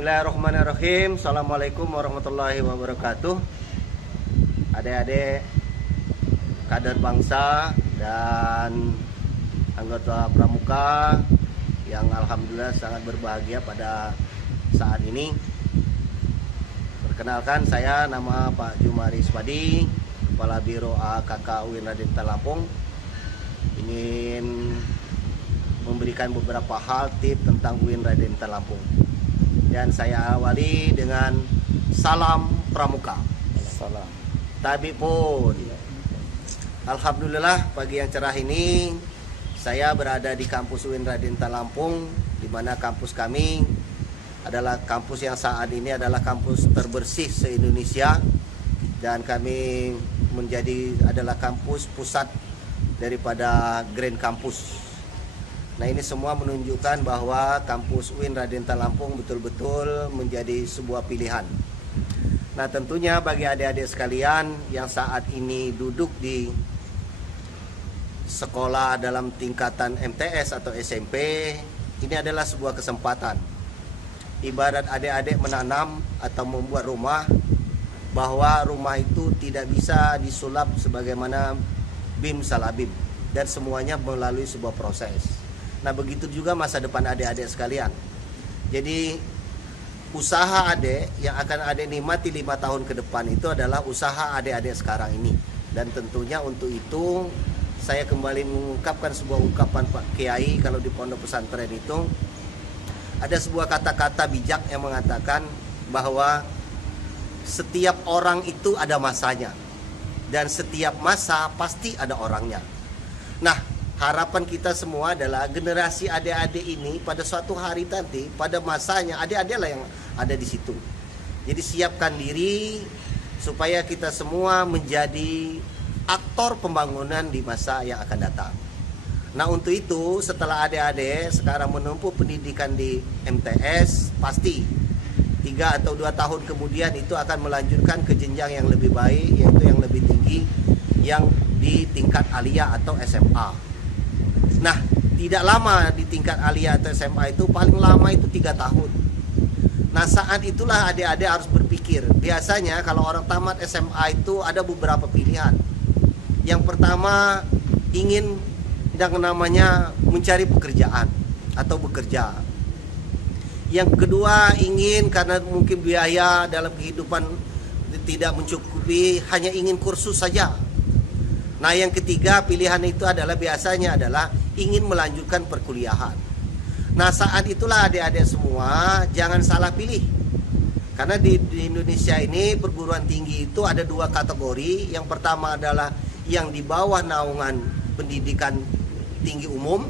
Bismillahirrahmanirrahim. Assalamualaikum warahmatullahi wabarakatuh. Adik-adik kader bangsa dan anggota pramuka yang alhamdulillah sangat berbahagia pada saat ini. Perkenalkan, saya nama Pak Jumari Spadi, Kepala Biro AKK UIN Raden Intan Lampung. Ingin memberikan beberapa hal tips tentang UIN Raden Intan Lampung. Dan saya awali dengan salam pramuka. Salam. Tapi pun, alhamdulillah pagi yang cerah ini saya berada di kampus UIN Raden Intan Lampung, di mana kampus kami adalah kampus yang saat ini adalah kampus terbersih se-Indonesia, dan kami adalah kampus pusat daripada Grand Campus. Nah, ini semua menunjukkan bahwa kampus UIN Raden Intan Lampung betul-betul menjadi sebuah pilihan. Nah, tentunya bagi adik-adik sekalian yang saat ini duduk di sekolah dalam tingkatan MTS atau SMP, ini adalah sebuah kesempatan. Ibarat adik-adik menanam atau membuat rumah, bahwa rumah itu tidak bisa disulap sebagaimana bim salah bim, dan semuanya melalui sebuah proses. Nah, begitu juga masa depan adik-adik sekalian. Jadi usaha adik yang akan adik nikmati 5 tahun ke depan itu adalah usaha adik-adik sekarang ini. Dan tentunya untuk itu saya kembali mengungkapkan sebuah ungkapan Pak Kiai. Kalau di pondok pesantren itu ada sebuah kata-kata bijak yang mengatakan bahwa setiap orang itu ada masanya, dan setiap masa pasti ada orangnya. Nah, harapan kita semua adalah generasi adik-adik ini pada suatu hari nanti, pada masanya, adik-adik lah yang ada di situ. Jadi siapkan diri supaya kita semua menjadi aktor pembangunan di masa yang akan datang. Nah, untuk itu setelah adik-adik sekarang menempuh pendidikan di MTS, pasti 3 atau 2 tahun kemudian itu akan melanjutkan ke jenjang yang lebih baik, yaitu yang lebih tinggi, yang di tingkat aliyah atau SMA. Nah, tidak lama di tingkat aliyah atau SMA itu, paling lama itu 3 tahun. Nah, saat itulah adik-adik harus berpikir. Biasanya kalau orang tamat SMA itu ada beberapa pilihan. Yang pertama, ingin yang namanya mencari pekerjaan atau bekerja. Yang kedua, ingin karena mungkin biaya dalam kehidupan tidak mencukupi, hanya ingin kursus saja. Nah, yang ketiga pilihan itu biasanya adalah ingin melanjutkan perkuliahan. Nah, saat itulah adik-adik semua jangan salah pilih. Karena di Indonesia ini perguruan tinggi itu ada 2 kategori. Yang pertama adalah yang di bawah naungan pendidikan tinggi umum.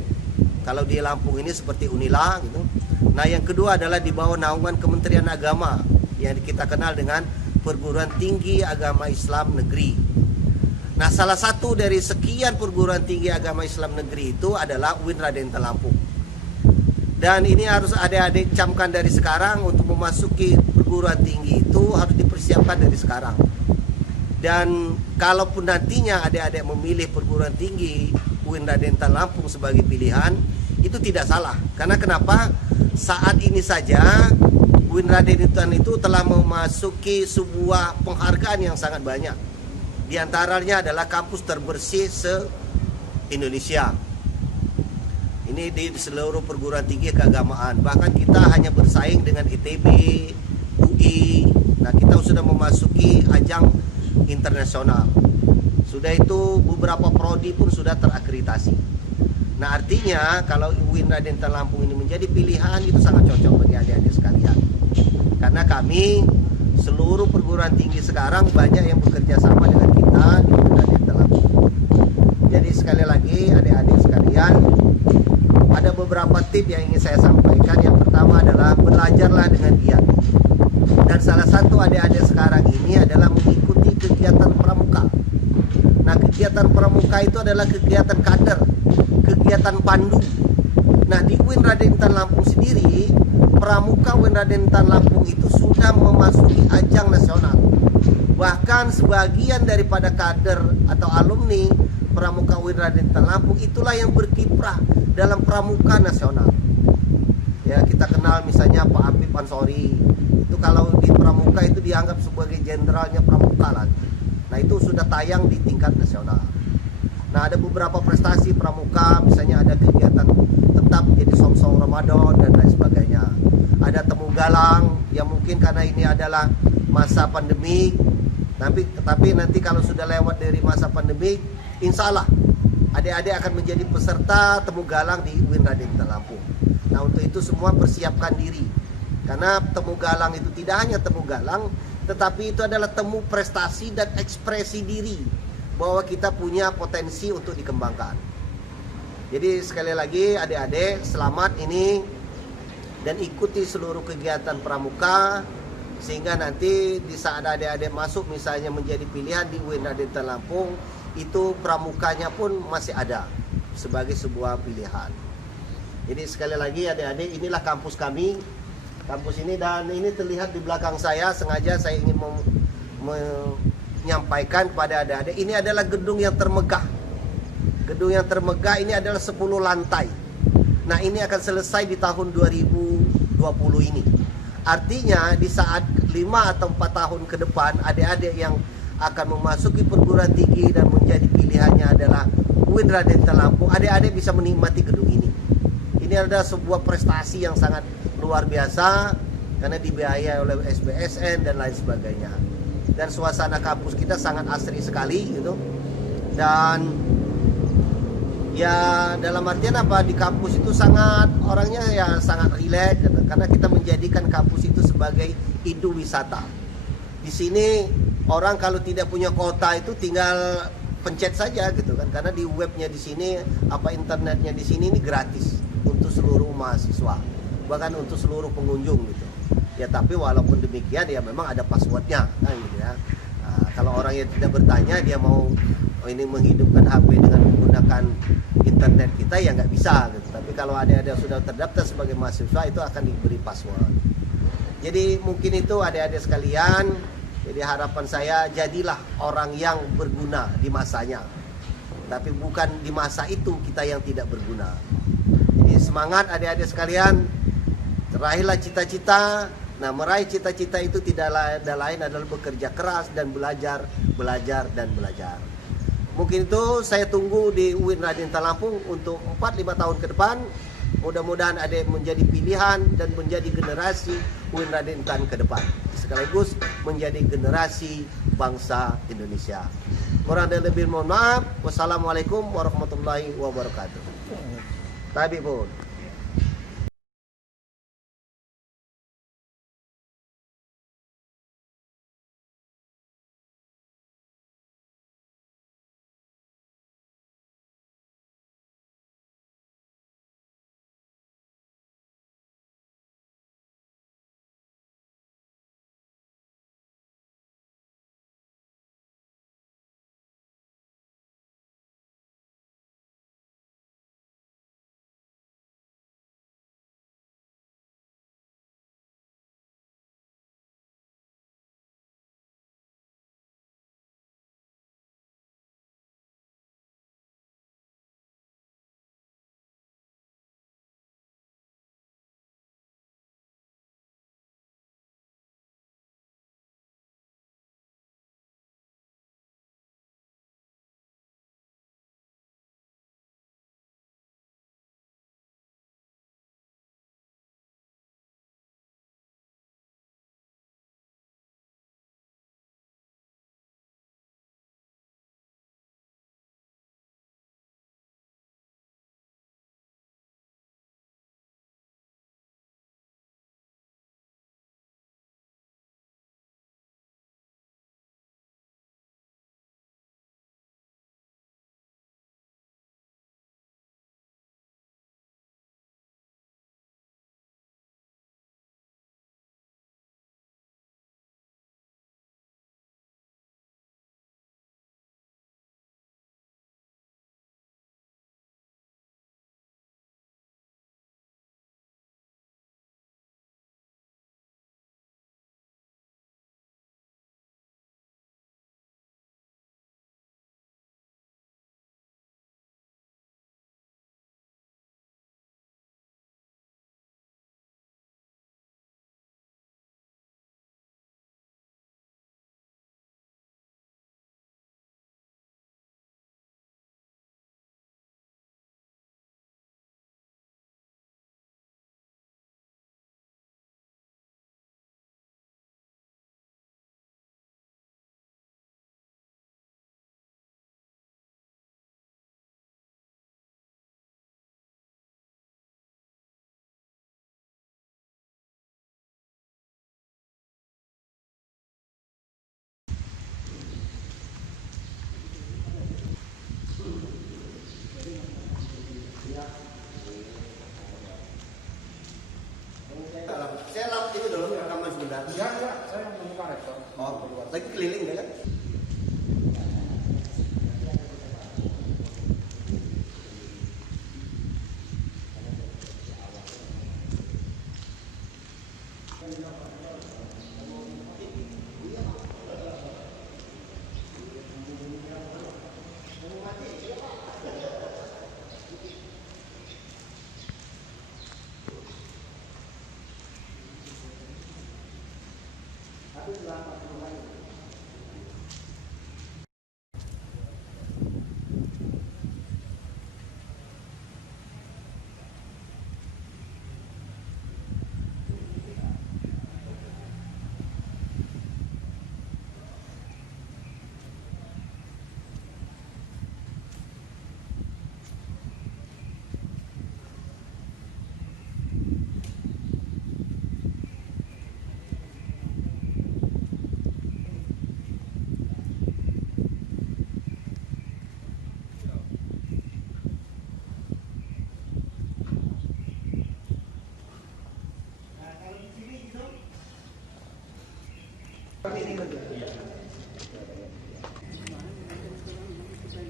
Kalau di Lampung ini seperti Unila gitu. Nah, yang kedua adalah di bawah naungan Kementerian Agama yang kita kenal dengan Perguruan Tinggi Agama Islam Negeri. Nah, salah satu dari sekian perguruan tinggi agama Islam negeri itu adalah UIN Raden Intan Lampung. Dan ini harus adik-adik camkan dari sekarang. Untuk memasuki perguruan tinggi itu harus dipersiapkan dari sekarang. Dan kalaupun nantinya adik-adik memilih perguruan tinggi UIN Raden Intan Lampung sebagai pilihan, itu tidak salah. Karena kenapa? Saat ini saja UIN Raden Intan itu telah memasuki sebuah penghargaan yang sangat banyak. Di antaranya adalah kampus terbersih se-Indonesia. Ini di seluruh perguruan tinggi keagamaan. Bahkan kita hanya bersaing dengan ITB, UI. Nah, kita sudah memasuki ajang internasional. Sudah itu beberapa prodi pun sudah terakreditasi. Nah, artinya kalau UIN Raden Intan Lampung ini menjadi pilihan, itu sangat cocok bagi adik-adik sekalian. Karena kami seluruh perguruan tinggi sekarang banyak yang bekerja sama dengan kita di UIN Raden Intan Lampung. Jadi sekali lagi adik-adik sekalian, ada beberapa tips yang ingin saya sampaikan. Yang pertama adalah belajarlah dengan giat. Dan salah satu adik-adik sekarang ini adalah mengikuti kegiatan pramuka. Nah, kegiatan pramuka itu adalah kegiatan kader, kegiatan pandu. Nah, di UIN Raden Intan Lampung sendiri, pramuka UIN Raden Intan Lampung itu sudah memasuki ajang nasional. Bahkan sebagian daripada kader atau alumni pramuka UIN Raden Intan Lampung itulah yang berkiprah dalam pramuka nasional. Ya, kita kenal misalnya Pak Habib Ansori. Itu kalau di Pramuka itu dianggap sebagai jenderalnya Pramuka lah. Nah, itu sudah tayang di tingkat nasional. Nah, ada beberapa prestasi Pramuka, misalnya ada kegiatan tetap jadi song-song Ramadan dan lain sebagainya. Ada temu galang yang mungkin karena ini adalah masa pandemi, tapi nanti kalau sudah lewat dari masa pandemi, insya Allah adik-adik akan menjadi peserta temu galang di UIN Raden Intan Lampung. Nah, untuk itu semua persiapkan diri. Karena temu galang itu tidak hanya temu galang, tetapi itu adalah temu prestasi dan ekspresi diri bahwa kita punya potensi untuk dikembangkan. Jadi sekali lagi adik-adik, selamat ini dan ikuti seluruh kegiatan Pramuka, sehingga nanti di saat adik-adik masuk misalnya menjadi pilihan di UIN Raden Intan Lampung, itu pramukanya pun masih ada sebagai sebuah pilihan. Jadi sekali lagi adik-adik, inilah kampus kami, kampus ini, dan ini terlihat di belakang saya. Sengaja saya ingin menyampaikan kepada adik-adik, ini adalah gedung yang termegah. Gedung yang termegah ini adalah 10 lantai. Nah, ini akan selesai di tahun 2020 ini. Artinya di saat 5 atau 4 tahun ke depan, adik-adik yang akan memasuki perguruan tinggi dan menjadi pilihannya adalah UIN Raden Intan Lampung, adik-adik bisa menikmati gedung ini. Ini adalah sebuah prestasi yang sangat luar biasa karena dibiayai oleh SBSN dan lain sebagainya. Dan suasana kampus kita sangat asri sekali gitu. Dan ya dalam artian apa, di kampus itu sangat orangnya ya sangat rileks gitu. Karena kita menjadikan kampus itu sebagai idu wisata. Di sini orang kalau tidak punya kuota itu tinggal pencet saja gitu kan, karena di webnya di sini apa internetnya di sini ini gratis untuk seluruh mahasiswa, bahkan untuk seluruh pengunjung gitu. Ya tapi walaupun demikian ya memang ada passwordnya kan gitu ya. Nah, kalau orang yang tidak bertanya dia mau ini menghidupkan HP dengan menggunakan internet kita ya nggak bisa gitu. Tapi kalau ada sudah terdaftar sebagai mahasiswa itu akan diberi password. Jadi mungkin itu adik-adik sekalian. Jadi harapan saya jadilah orang yang berguna di masanya. Tapi bukan di masa itu kita yang tidak berguna. Jadi semangat adik-adik sekalian. Raihlah cita-cita. Nah, meraih cita-cita itu tidak lain adalah bekerja keras dan belajar, dan belajar. Mungkin itu saya tunggu di UIN Raden Intan Lampung untuk 4-5 tahun ke depan. Mudah-mudahan adik menjadi pilihan dan menjadi generasi UIN Raden Intan ke depan. Sekaligus menjadi generasi bangsa Indonesia. Kurang dan lebih mohon maaf. Wassalamualaikum warahmatullahi wabarakatuh. Tabi pun.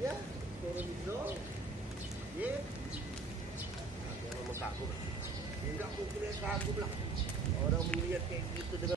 Ya, turun itu. Ya. Dia mau kagum. Dia enggak mungkin kagum lah. Orang melihat kayak gitu dengan